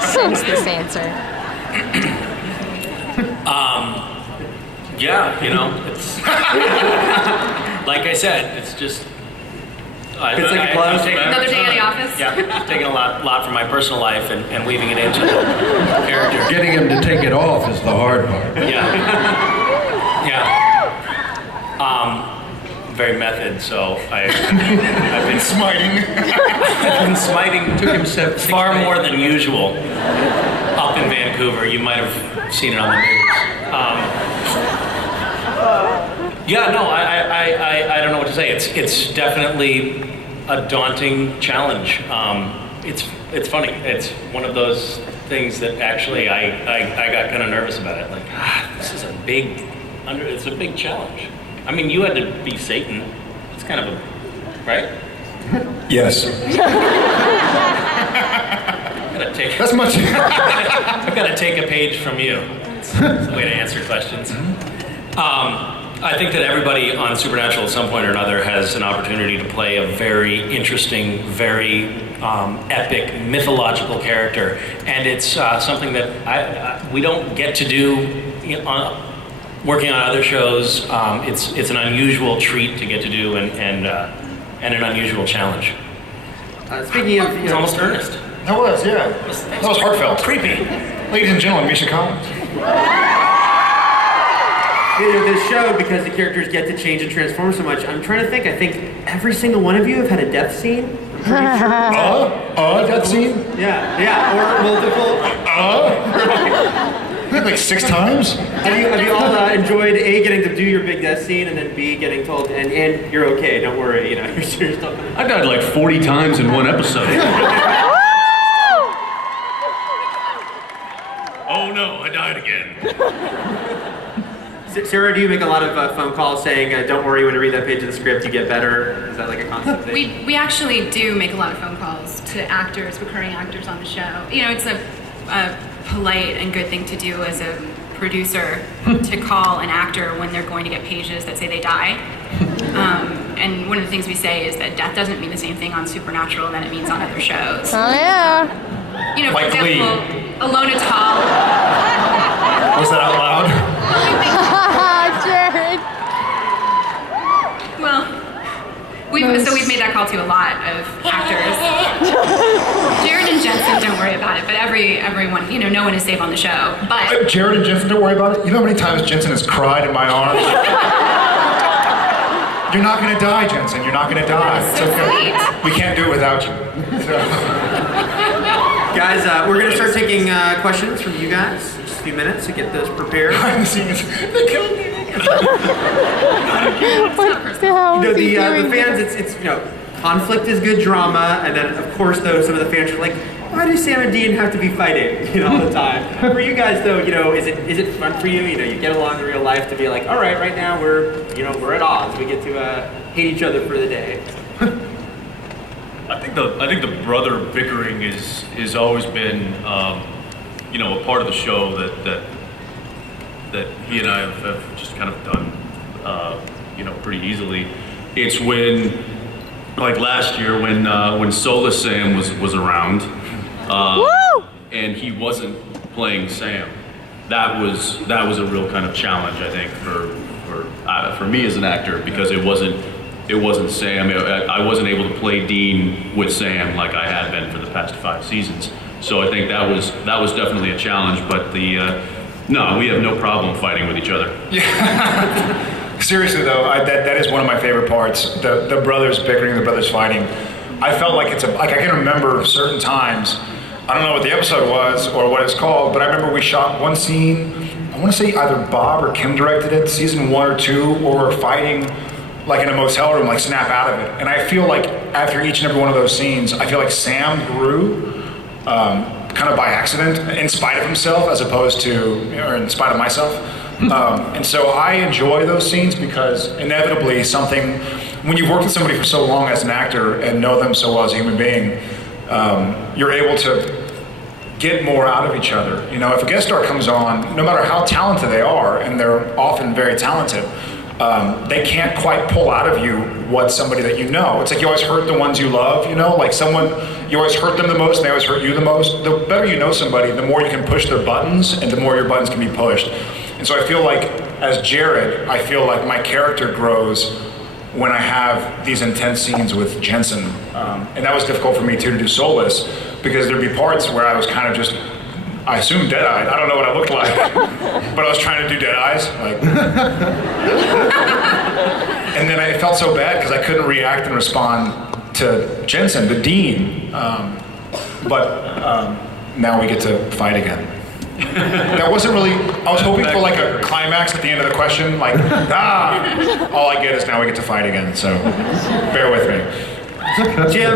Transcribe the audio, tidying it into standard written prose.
sense this answer. Yeah, it's like I said, it's just. It's like a close. Another day in the office. Yeah, taking a lot from my personal life and weaving it into the character. Getting him to take it off is the hard part. Yeah. Very method, so I've been smiting. I've been smiting far more than usual up in Vancouver. You might have seen it on the news. I don't know what to say. It's definitely a daunting challenge. It's funny. It's one of those things that actually I got kind of nervous about it. Like, this is it's a big challenge. I mean, you had to be Satan. It's kind of right? Yes. That's much. I've got to take a page from you. It's the way to answer questions. I think that everybody on Supernatural at some point or another has an opportunity to play a very interesting, very epic, mythological character, and it's something that we don't get to do working on other shows. It's an unusual treat to get to do, and an unusual challenge. Speaking of, it's almost earnest. That was, yeah. That was heartfelt. Creepy. Ladies and gentlemen, Misha Collins. This show, because the characters get to change and transform so much, I'm trying to think. I think every single one of you have had a death scene. I'm pretty sure. Death scene? Yeah, or multiple. Like 6 times? Have you all enjoyed A, getting to do your big death scene, and then B, getting told, and you're okay, don't worry, you're serious stuff. I died like 40 times in one episode. Oh no, I died again. Sarah, do you make a lot of phone calls saying, don't worry, when you read that page of the script, you get better? Is that like a constant thing? We actually do make a lot of phone calls to actors, recurring actors on the show. It's a polite and good thing to do as a producer to call an actor when they're going to get pages that say they die. And one of the things we say is that death doesn't mean the same thing on Supernatural than it means on other shows. Oh yeah. For example, Alona Tall. Was that out loud? Jared. Well, we've made that call to a lot of actors. Jared and Jensen, don't worry about it, but everyone, no one is safe on the show. But Jared and Jensen, don't worry about it. You know how many times Jensen has cried in my arms? You're not going to die, Jensen. You're not going to die. It's okay. We can't do it without you. Guys, we're going to start taking questions from you guys. Just a few minutes to get those prepared. Behind the scenes, they killed me. The fans, it's conflict is good drama, and then of course though some of the fans are like, why do Sam and Dean have to be fighting all the time? For you guys though, is it fun for you? You get along in real life to be like, all right, right now we're at odds. We get to hate each other for the day. I think the brother bickering is always been a part of the show that he and I have just kind of done pretty easily. It's when, like last year when Soulless Sam was around, and he wasn't playing Sam. That was a real kind of challenge, I think, for me as an actor, because it wasn't Sam. I wasn't able to play Dean with Sam like I had been for the past 5 seasons. So I think that was definitely a challenge. But no, we have no problem fighting with each other. Yeah. Seriously though, that is one of my favorite parts. The brothers bickering, the brothers fighting. I felt like I can remember certain times. I don't know what the episode was or what it's called, but I remember we shot one scene. I want to say either Bob or Kim directed it, season 1 or 2, or we're fighting like in a motel room, like snap out of it. And I feel like after each and every one of those scenes, I feel like Sam grew kind of by accident, in spite of himself, as opposed to, or in spite of myself. And so I enjoy those scenes because inevitably when you've worked with somebody for so long as an actor and know them so well as a human being, you're able to get more out of each other. If a guest star comes on, no matter how talented they are, and they're often very talented, they can't quite pull out of you what somebody that you know. It's like you always hurt the ones you love, like someone, you always hurt them the most, and they always hurt you the most. The better you know somebody, the more you can push their buttons, and the more your buttons can be pushed. And so I feel like, as Jared, I feel like my character grows when I have these intense scenes with Jensen. And that was difficult for me too to do Soulless, because there'd be parts where I was kind of just, I assume dead-eyed. I don't know what I looked like, but I was trying to do dead eyes, like. And then I felt so bad because I couldn't react and respond to Jensen, the Dean. But now we get to fight again. That wasn't really, I was hoping for like a climax at the end of the question, like, all I get is now we get to fight again, so bear with me. Jim.